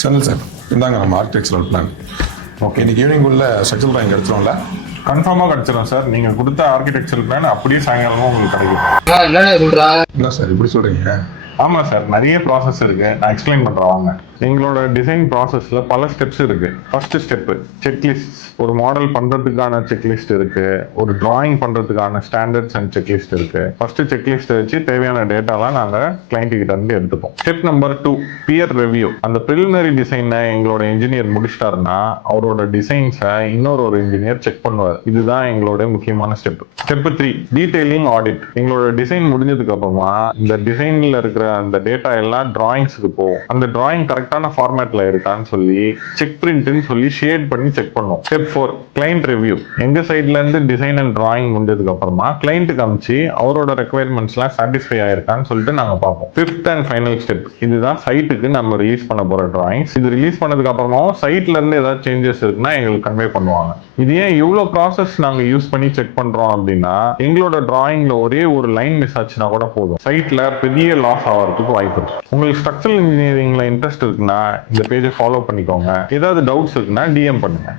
Senthil sir, இந்தாங்க நம்ம architectural plan. Okay, இன்னைக்கு ஈவினிங் உள்ள ஸ்ட்ரக்சரல் ட்ராயிங் எடுத்துருவோம்ல? கன்ஃபார்மாக கிடச்சிடும் சார். நீங்கள் கொடுத்த ஆர்கிடெக்சர் பிளான் அப்படியே சாயங்காலமாக உங்களுக்கு கிடைக்கும். என்ன சார் இப்படி சொல்றீங்க? ஆமாம் சார், நிறைய ப்ராசஸ் இருக்கு. நான் எக்ஸ்பிளைன் பண்ணுறேன் வாங்க. எங்களோட டிசைன் ப்ராசஸில் பல ஸ்டெப்ஸ் இருக்கு. First step checklist. ஒரு மாடல் பண்ணுறதுக்கான செக்லிஸ்ட் இருக்கு, ஒரு டிராயிங் பண்ணுறதுக்கான ஸ்டாண்டர்ட்ஸ் அண்ட் செக்லிஸ்ட் இருக்கு. ஃபர்ஸ்ட் செக்லிஸ்ட்டை வச்சு தேவையான டேட்டாலாம் நாங்கள் கிளைண்ட் கிட்ட இருந்து எடுத்துப்போம். Step number 2 peer review. அந்த ப்ரிலிமினரி டிசைனை எங்களோட இன்ஜினியர் முடிச்சிட்டாருன்னா அவரோட டிசைன்ஸை இன்னொரு இன்ஜினியர் செக் பண்ணுவார். இதுதான் எங்களோட முக்கியமான ஸ்டெப். Step 3 detailing audit. எங்களோட டிசைன் முடிஞ்சதுக்கு அப்புறமா இந்த டிசைன்ல இருக்கிற அந்த டேட்டா எல்லாம் டிராயிங்ஸுக்கு போகும். அந்த டிராயிங் கரெக்டான ஃபார்மேட்ல இருக்கான்னு சொல்லி செக் பிரிண்ட்னு சொல்லி ஷேட் பண்ணி செக் பண்ணுவோம். Step 4 client review. எங்க சைட்ல இருந்து டிசைன் அண்ட் டிராயிங் முடிஞ்சதுக்கு அப்புறமா கிளைண்ட்டுக்கு அமிச்சு அவரோட ரெக்குவயர்மெண்ட்ஸ்லாம் சாட்டிஸ்ஃபை ஆயிருக்கான்னு சொல்லிட்டு நாங்க பார்ப்போம். 5th அண்ட் ஃபைனல் ஸ்டெப் இதுதான் சைட்டுக்கு நம்ம ரிலீஸ் பண்ண போற டிராயிங்ஸ். இது ரிலீஸ் பண்ணதுக்கு அப்புறமா சைட்ல இருந்து ஏதாவது சேஞ்சஸ் இருக்குன்னா எங்களுக்கு கன்வே பண்ணுவாங்க. இது ஏன் இவ்வளவு ப்ராசஸ் நாங்க யூஸ் பண்ணி செக் பண்றோம் அப்படின்னா, எங்களோட டிராயிங்ல ஒரே ஒரு லைன் மிஸ் ஆச்சுன்னா கூட போதும், சைட்ல பெரிய லாஸ் ஆகிறதுக்கு வாய்ப்பு இருக்கு. உங்களுக்கு ஸ்ட்ரக்சரல் இன்ஜினியரிங்ல இன்ட்ரெஸ்ட் இருக்குன்னா இந்த பேஜை ஃபாலோ பண்ணிக்கோங்க. ஏதாவது டவுட்ஸ் இருக்குன்னா டிஎம் பண்ணுங்க.